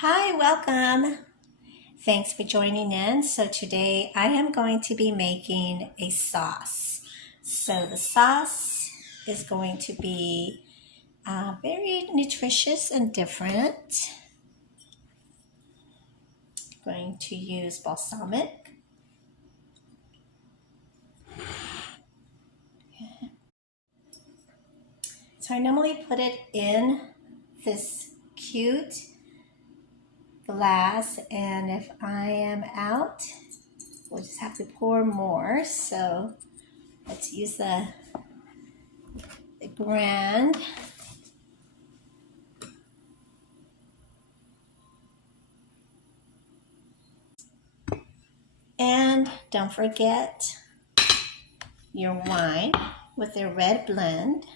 Hi, welcome. Thanks for joining in. So today I am going to be making a sauce. So the sauce is going to be very nutritious and different. I'm going to use balsamic. So I normally put it in this cute glass, and if I am out, we'll just have to pour more. So let's use the grand. And don't forget your wine with a red blend.